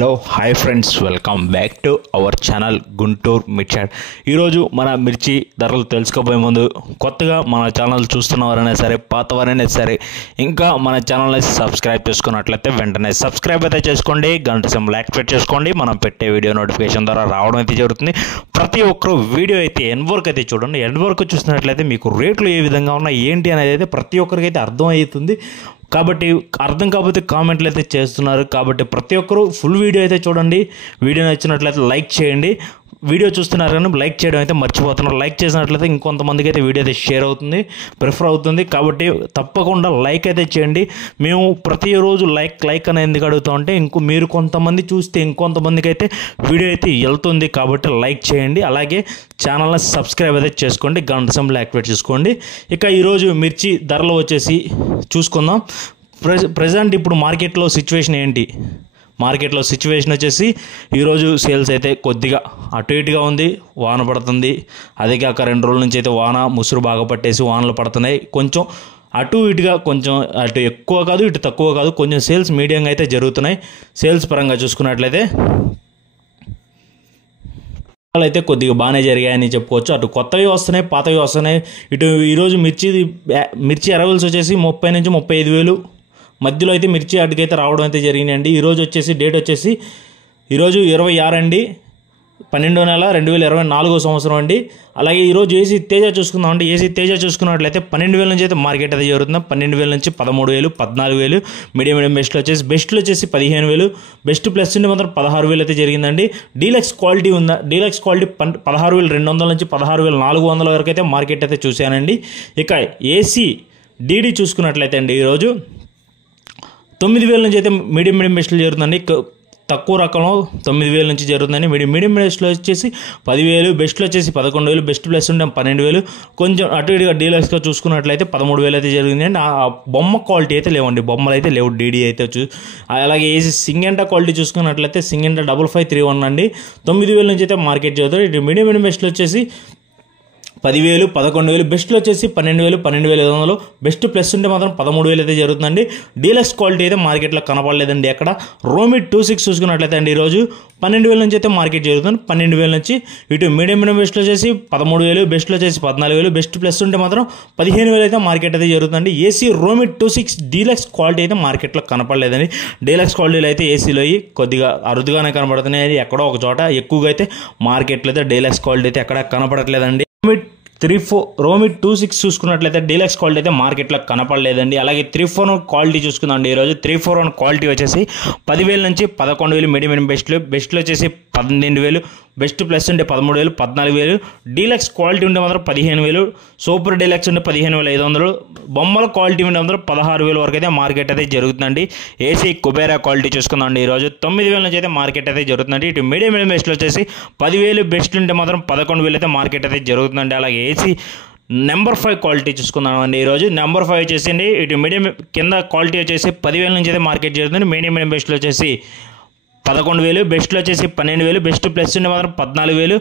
Hello hi friends, welcome back to our channel Guntur మిర్చి. ఈరోజు మన మిర్చి ధరలు తెలుసుకోబోయే ముందు కొత్తగా మన ఛానల్ చూస్తున్నవారైనా సరే, పాతవారైనా సరే, ఇంకా మన ఛానల్ని సబ్స్క్రైబ్ చేసుకున్నట్లయితే వెంటనే సబ్స్క్రైబ్ అయితే చేసుకోండి, గంట సింబల్ యాక్టివేట్ చేసుకోండి. మనం పెట్టే వీడియో నోటిఫికేషన్ ద్వారా రావడం అయితే జరుగుతుంది. ప్రతి ఒక్కరు వీడియో అయితే ఎండ్ వరకు అయితే చూడండి. ఎండ్ వరకు చూసినట్లయితే మీకు రేట్లు ఏ విధంగా ఉన్నాయి ఏంటి అనేది అయితే ప్రతి ఒక్కరికి అయితే అర్థం అవుతుంది. కాబట్టి అర్థం కాకపోతే కామెంట్లు అయితే చేస్తున్నారు. కాబట్టి ప్రతి ఒక్కరూ ఫుల్ వీడియో అయితే చూడండి. వీడియో నచ్చినట్లయితే లైక్ చేయండి. వీడియో చూస్తున్నారు కానీ లైక్ చేయడం అయితే మర్చిపోతున్నారు. లైక్ చేసినట్లయితే ఇంకొంతమందికి అయితే వీడియో అయితే షేర్ అవుతుంది, ప్రిఫర్ అవుతుంది. కాబట్టి తప్పకుండా లైక్ అయితే చేయండి. మేము ప్రతిరోజు లైక్ అనేది ఎందుకు అడుగుతామంటే మీరు కొంతమంది చూస్తే ఇంకొంతమందికి అయితే వీడియో అయితే వెళ్తుంది. కాబట్టి లైక్ చేయండి. అలాగే ఛానల్ని సబ్స్క్రైబ్ అయితే చేసుకోండి, గంట సింబల్ యాక్టివేట్ చేసుకోండి. ఇక ఈరోజు మిర్చి ధరలు వచ్చేసి చూసుకుందాం. ప్రజెంట్ ఇప్పుడు మార్కెట్లో సిచ్యువేషన్ ఏంటి? మార్కెట్లో సిచ్యువేషన్ వచ్చేసి ఈరోజు సేల్స్ అయితే కొద్దిగా అటు ఇటుగా ఉంది. వాన పడుతుంది. అదే కాక 2 రోజుల నుంచి అయితే ముసురు బాగా పట్టేసి వానలు పడుతున్నాయి. కొంచెం అటు ఇటుగా, కొంచెం అటు ఎక్కువ కాదు ఇటు తక్కువ కాదు, కొంచెం సేల్స్ మీడియంగా అయితే జరుగుతున్నాయి. సేల్స్ పరంగా చూసుకున్నట్లయితే అయితే కొద్దిగా బాగానే జరిగాయని చెప్పుకోవచ్చు. అటు కొత్తవి వస్తున్నాయి, పాతవి వస్తున్నాయి. ఇటు ఈరోజు మిర్చి అరైవల్స్ వచ్చేసి 30 నుంచి 35 వేలు మధ్యలో అయితే మిర్చి అటుకైతే రావడం అయితే జరిగినాయండి. ఈరోజు వచ్చేసి డేట్ వచ్చేసి ఈరోజు 26 అండి, 12వ నెల 2024 సంవత్సరం అండి. అలాగే ఈరోజు ఏసీ తేజ చూసుకుందాం అండి. ఏసీ తేజ చూసుకున్నట్లయితే 12,000 నుంచి అయితే మార్కెట్ అయితే జరుగుతుంది. 12,000 నుంచి 13,000, 14,000. మీడియం బెస్ట్లో వచ్చేసి 15,000. బెస్ట్ ప్లస్ ఉండి మాత్రం 16,000 అయితే జరిగిందండి. డీలక్స్ క్వాలిటీ ఉందా? డీలక్స్ క్వాలిటీ 16,200 నుంచి 16,400 వరకు అయితే మార్కెట్ అయితే చూశానండి. ఇక ఏసీ డీడీ చూసుకున్నట్లయితే అండి ఈరోజు 9,000 నుంచి అయితే మీడియం బెస్ట్లో జరుగుతుందండి. తక్కువ రకంలో 9,000 నుంచి జరుగుతుందండి. మీడియం బెస్ట్లో వచ్చేసి 10,000, బెస్ట్లో వచ్చేసి 11,000, బెస్ట్ ప్లస్ ఉంటే 12,000. కొంచెం అటు ఇటుగా డీలక్స్గా చూసుకున్నట్లయితే 13,000 అయితే జరిగిందండి. ఆ బొమ్మ క్వాలిటీ అయితే లేవండి, బొమ్మలు అయితే లేవు. డీడీ అయితే అలాగే ఏసీ సింగెంటా క్వాలిటీ చూసుకున్నట్లయితే సింగెంటా 5531 అండి, 9,000 నుంచి అయితే మార్కెట్ జరుగుతుంది. ఇటు మీడియం బెస్ట్లో వచ్చేసి 10,000, 11,000, బెస్ట్లో వచ్చేసి 12,000, 12,500. బెస్ట్ ప్లస్ ఉంటే మాత్రం 13,000 అయితే జరుగుతుందండి. డీలక్స్ క్వాలిటీ అయితే మార్కెట్లో కనపడలేదండి ఎక్కడ. రోమి 26 చూసుకున్నట్లయితే అండి ఈరోజు 12,000 నుంచి అయితే మార్కెట్ జరుగుతుంది. 12,000 నుంచి. ఇటు మీడియం బెస్ట్లో వచ్చేసి 13,000, బెస్ట్లో వచ్చేసి 14,000, బెస్ట్ ప్లస్ ఉంటే మాత్రం 15,000 అయితే మార్కెట్ అయితే జరుగుతుందండి. ఏసీ రోమి 26 డీలక్స్ క్వాలిటీ అయితే మార్కెట్లో కనపడలేదండి. డీలక్స్ క్వాలిటీలో అయితే ఏసీలో కొద్దిగా అరుదుగానే కనపడుతున్నాయి. ఎక్కడో ఒక చోట ఎక్కువగా అయితే మార్కెట్లో అయితే డీలక్స్ క్వాలిటీ అయితే ఎక్కడ కనపడట్లేదండి. రోమి 26 చూసుకున్నట్లయితే డీలక్స్ క్వాలిటీ అయితే మార్కెట్లో కనపడలేదండి. అలాగే 341 క్వాలిటీ చూసుకుందండి ఈరోజు. 341 క్వాలిటీ వచ్చేసి 10,000 నుంచి 11,000 మీడియం బెస్ట్లో వచ్చేసి 12,000, బెస్ట్ ప్లస్ ఉంటే 13,000, 14,000. డీలక్స్ క్వాలిటీ ఉంటే మాత్రం 15,000, సూపర్ డీలక్స్ ఉంటే 15,500, బొమ్మల క్వాలిటీ ఉంటే మాత్రం 16,000 వరకు అయితే మార్కెట్ అయితే జరుగుతుందండి. ఏసీ కుబేరా క్వాలిటీ చూసుకుందండి ఈరోజు 9,000 నుంచి అయితే మార్కెట్ అయితే జరుగుతుందండి. ఇటు మీడియం బెస్ట్లో వచ్చేసి 10,000, బెస్ట్ ఉంటే మాత్రం 11,000 అయితే మార్కెట్ అయితే జరుగుతుందండి. అలాగే ఏసీ నెంబర్ 5 క్వాలిటీ చూసుకుందామండి ఈరోజు. నెంబర్ 5 వచ్చేసి ఇటు మీడియం కింద క్వాలిటీ వచ్చేసి 10,000 నుంచి అయితే మార్కెట్ జరుగుతుంది. మీడియం బెస్ట్లో వచ్చేసి 11,000, బెస్ట్లో వచ్చేసి 12,000, బెస్ట్ ప్లస్ ఉంటే మాత్రం 14,000,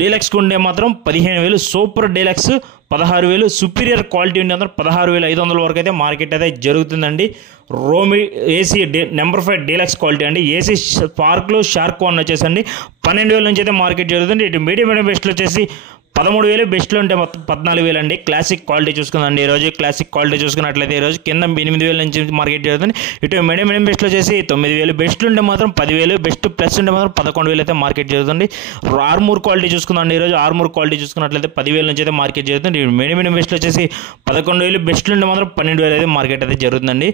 డీలక్స్కి ఉండే మాత్రం 15,000, సూపర్ డీలక్స్ 16,000, సుపీరియర్ క్వాలిటీ ఉండే మాత్రం 16,500 వరకు అయితే మార్కెట్ అయితే జరుగుతుందండి. రోమి ఏసీ నెంబర్ 5 డీలక్స్ క్వాలిటీ అండి. ఏసీ స్పార్క్లో షార్క్ 1 వచ్చేసండి 12,000 నుంచి అయితే మార్కెట్ జరుగుతుంది. ఇటు మీడియం బెస్ట్లో వచ్చేసి 13,000, బెస్ట్లో ఉంటే మొత్తం 14,000 అండి. క్లాసిక్ క్వాలిటీ చూసుకుందండి ఈరోజు. క్లాసిక్ క్వాలిటీ చూసుకున్నట్లయితే ఈరోజు కింద 8,000 నుంచి మార్కెట్ జరుగుతుంది. ఇటు మీడియం బెస్ట్లో వచ్చేసి 9,000, బెస్ట్లో ఉంటే మాత్రం 10,000, బెస్ట్ ప్లస్ ఉంటే మాత్రం 11,000 అయితే మార్కెట్ జరుగుతుంది. ఆర్మూర్ క్వాలిటీ చూసుకుందండి ఈరోజు. ఆర్మూర్ క్వాలిటీ చూసుకున్నట్లయితే 10,000 నుంచి అయితే మార్కెట్ జరుగుతుంది. మీడియం బెస్ట్లో వచ్చేసి 11,000, బెస్ట్లో ఉంటే మాత్రం 12,000 అయితే మార్కెట్ అయితే జరుగుతుందండి.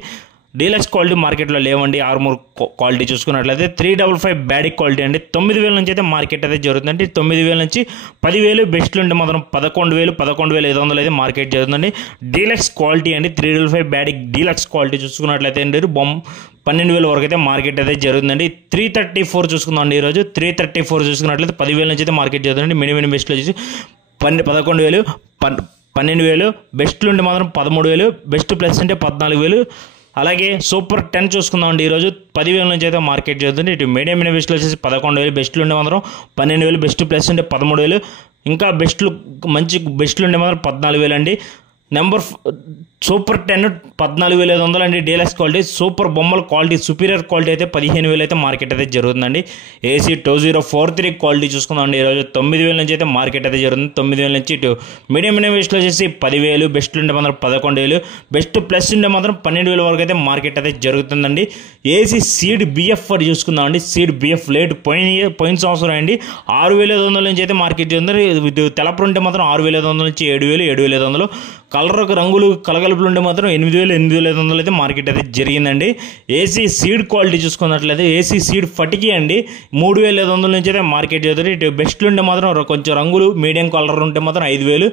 డీలక్స్ క్వాలిటీ మార్కెట్లో లేవండి. ఆర్మూర్ క్వాలిటీ చూసుకున్నట్లయితే 355 బ్యాడిక్ క్వాలిటీ అండి. 9,000 నుంచి అయితే మార్కెట్ అయితే జరుగుతుందండి. 9,000 నుంచి 10,000, బెస్ట్లు ఉంటే మాత్రం 11,000, 11,500 అయితే మార్కెట్ జరుగుతుందండి. డీలక్స్ క్వాలిటీ అండి. 355 బ్యాడిక్ డీలక్స్ క్వాలిటీ చూసుకున్నట్లయితే అండి 12,000 వరకు అయితే మార్కెట్ అయితే జరుగుతుందండి. 334 చూసుకుందామండి ఈరోజు. 334 చూసుకున్నట్లయితే 10,000 నుంచి అయితే మార్కెట్ జరుగుతుందండి. మీడియం బెస్ట్లో వచ్చేసి 11,000, 12,000, బెస్ట్లు ఉంటే మాత్రం 13,000, బెస్ట్ ప్లస్ అంటే 14,000. అలాగే సూపర్ 10 చూసుకుందామండి ఈరోజు 10,000 నుంచి అయితే మార్కెట్ జరుగుతుంది. ఇటు మీడియం బెస్ట్లో వచ్చేసి 11,000, బెస్ట్లు ఉండే మాత్రం 12,000, బెస్ట్ ప్లస్ అంటే 13,000. ఇంకా మంచి బెస్ట్లు ఉండే మాత్రం 14,000 అండి. నెంబర్ సూపర్ 10 14,500 అండి. డీలక్స్ క్వాలిటీ సూపర్ బొమ్మల క్వాలిటీ సుపీరియర్ క్వాలిటీ అయితే 15,000 అయితే మార్కెట్ అయితే జరుగుతుందండి. ఏసీ 2043 క్వాలిటీ చూసుకుందాం అండి. ఈరోజు 9,000 నుంచి అయితే మార్కెట్ అయితే జరుగుతుంది. 9,000 నుంచి ఇటు మీడియం బెస్ట్లో వచ్చేసి 10,000, బెస్ట్ ఉంటే మాత్రం 11,000, బెస్ట్ ప్లస్ ఉంటే మాత్రం 12,000 వరకు అయితే మార్కెట్ అయితే జరుగుతుందండి. ఏసీ సీడ్ బిఎఫ్ అని చూసుకుందాం అండి. సీడ్ బిఎఫ్ లేట్ పోయిన సంవత్సరం అండి 6,500 నుంచి అయితే మార్కెట్ జరుగుతుంది. ఇది తెలపరు ఉంటే మాత్రం 6,500 నుంచి 7,000, 7,500, కలర్ రంగులు కలగలుపులు ఉంటే మాత్రం 8,000, 8,500 అయితే మార్కెట్ అయితే జరిగిందండి. ఏసీ సీడ్ క్వాలిటీ చూసుకున్నట్లయితే ఏసీ సీడ్ ఫటికి అండి 3,500 నుంచి అయితే మార్కెట్ జరుగుతుంది. ఇటు బెస్ట్లు ఉంటే మాత్రం కొంచెం రంగులు మీడియం కలర్ ఉంటే మాత్రం 5,000,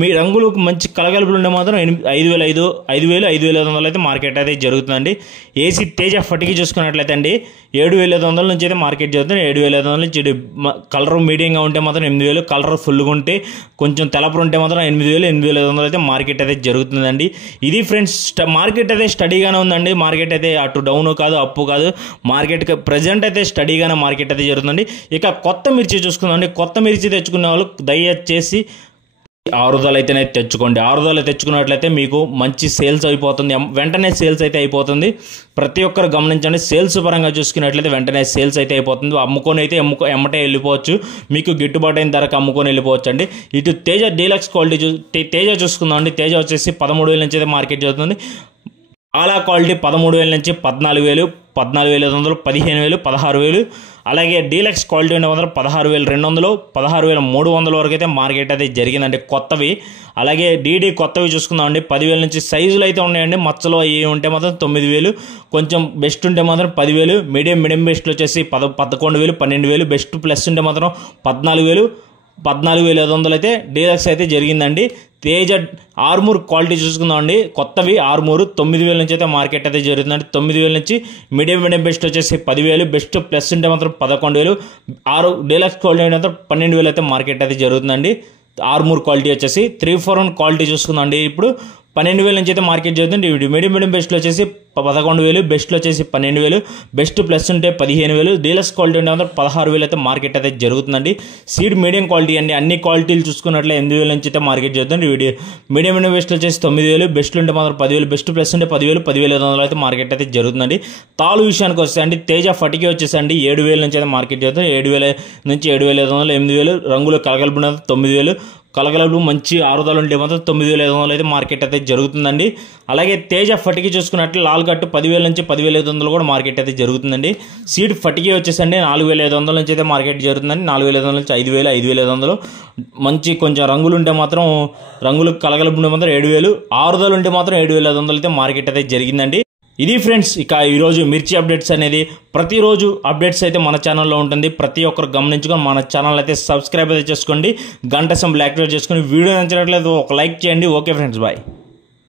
మీ రంగులు మంచి కలగలుపులు ఉంటే మాత్రం 5,000, 5,500 అయితే మార్కెట్ అయితే జరుగుతుందండి. ఏసీ తేజ ఫటికి చూసుకున్నట్లయితే అండి 7,500 నుంచి అయితే మార్కెట్ జరుగుతుంది. 7,500 నుంచి కలర్ మీడియంగా ఉంటే మాత్రం 8,000, కలర్ ఫుల్గా ఉంటే కొంచెం తెలపరు ఉంటే మాత్రం 8,000, 8,500 అయితే మార్కెట్ అయితే జరుగుతుందండి. ఇది ఫ్రెండ్స్ మార్కెట్ అయితే స్టడీగానే ఉందండి. మార్కెట్ అయితే అటు డౌన్ కాదు అప్పు కాదు, మార్కెట్ ప్రజెంట్ అయితే స్టడీగానే మార్కెట్ అయితే జరుగుతుందండి. ఇక కొత్త మిర్చి చూసుకుందామండి. కొత్త మిర్చి తెచ్చుకునే వాళ్ళు దయచేసి ఆరుదల అయితేనే తెచ్చుకోండి. ఆరుదల తెచ్చుకున్నట్లయితే మీకు మంచి సేల్స్ అయిపోతుంది, వెంటనే సేల్స్ అయితే అయిపోతుంది. ప్రతి ఒక్కరు గమనించండి. సేల్స్ పరంగా చూసుకున్నట్లయితే వెంటనే సేల్స్ అయితే అయిపోతుంది. అమ్ముకొని అయితే ఎమ్మటే వెళ్ళిపోవచ్చు, మీకు గిట్టుబాటు అయిన ధరకు అమ్ముకొని వెళ్ళిపోవచ్చు అండి. ఇటు తేజ డీలక్స్ క్వాలిటీ తేజ చూసుకుందాం అండి. తేజ వచ్చేసి 13,000 నుంచి అయితే మార్కెట్ జరుగుతుంది. ఆలా క్వాలిటీ 13,000 నుంచి 14,000, 14,500, 15,000, 16,000. అలాగే డీలక్స్ క్వాలిటీ ఉండే మాత్రం 16,200, 16,300 వరకు అయితే మార్కెట్ అయితే జరిగిందండి కొత్తవి. అలాగే డీడీ కొత్తవి చూసుకుందాం అండి. 10,000 నుంచి సైజులు అయితే ఉన్నాయండి. మచ్చలో అవి ఉంటే మాత్రం 9,000, కొంచెం బెస్ట్ ఉంటే మాత్రం 10,000, మీడియం బెస్ట్లో వచ్చేసి 11,000, 12,000, బెస్ట్ ప్లస్ ఉంటే మాత్రం 14,000, 14,500 అయితే డీలక్స్ అయితే జరిగిందండి. తేజ ఆర్మూర్ క్వాలిటీ చూసుకుందామండి. కొత్తవి ఆర్మూర్ 9,000 నుంచి అయితే మార్కెట్ అయితే జరుగుతుందండి. 9,000 నుంచి మీడియం బెస్ట్ వచ్చేసి 10,000, బెస్ట్ ప్లస్ ఉంటే మాత్రం 11,000, డీలక్స్ క్వాలిటీ మాత్రం 12,000 అయితే మార్కెట్ అయితే జరుగుతుందండి. ఆర్మూర్ క్వాలిటీ వచ్చేసి 341 క్వాలిటీ చూసుకుందామండి. ఇప్పుడు 12,000 నుంచి అయితే మార్కెట్ జరుగుతుంది. మీడియం బెస్ట్లో వచ్చేసి 11,000, బెస్ట్లో వచ్చేసి 12,000, బెస్ట్ ప్లస్ ఉంటే 15,000, డీలక్స్ క్వాలిటీ ఉంటే మాత్రం 16,000 అయితే మార్కెట్ అయితే జరుగుతుందండి. సీడ్ మీడియం క్వాలిటీ అండి. అన్ని క్వాలిటీలు చూసుకున్నట్లే 8,000 నుంచి అయితే మార్కెట్ జరుగుతుంది. మీడియం బెస్ట్లో వచ్చేసి 9,000, బెస్ట్లు ఉంటే మాత్రం 10,000, బెస్ట్ ప్లస్ ఉంటే 10,000, 10,500 అయితే మార్కెట్ అయితే జరుగుతుందండి. తాలు విషయానికి వస్తే అండి తేజ ఫటికి వచ్చేసండి 7,000 నుంచి అయితే మార్కెట్ జరుగుతుంది. 7,000 నుంచి 7,500, 8,000, రంగులు కలగలుపు 9,000, కలగలలు మంచి ఆరుదలు ఉంటే మాత్రం 9,500 అయితే మార్కెట్ అయితే జరుగుతుందండి. అలాగే తేజ ఫటికి చూసుకున్నట్లు లాల్ కట్టు 10,000 నుంచి 10,500 కూడా మార్కెట్ అయితే జరుగుతుందండి. సీడ్ ఫటికి వచ్చేసండి 4,500 నుంచి అయితే మార్కెట్ జరుగుతుందండి. 4,500 నుంచి 5,000, 5,500, మంచి కొంచెం రంగులు ఉంటే మాత్రం రంగులు కలగలుపు ఉంటే మాత్రం 7,000, ఆరుదలు ఉంటే మాత్రం 7,500 అయితే మార్కెట్ అయితే జరిగిందండి. ఇది ఫ్రెండ్స్ ఇక ఈరోజు మిర్చి అప్డేట్స్ అనేది ప్రతిరోజు అప్డేట్స్ అయితే మన ఛానల్లో ఉంటుంది. ప్రతి ఒక్కరు గమనించుకొని మన ఛానల్ అయితే సబ్స్క్రైబ్ అయితే చేసుకోండి, గంట సింబల్ యాక్టివేట్ చేసుకొని వీడియో నచ్చినట్లయితే ఒక లైక్ చేయండి. Okay friends, bye.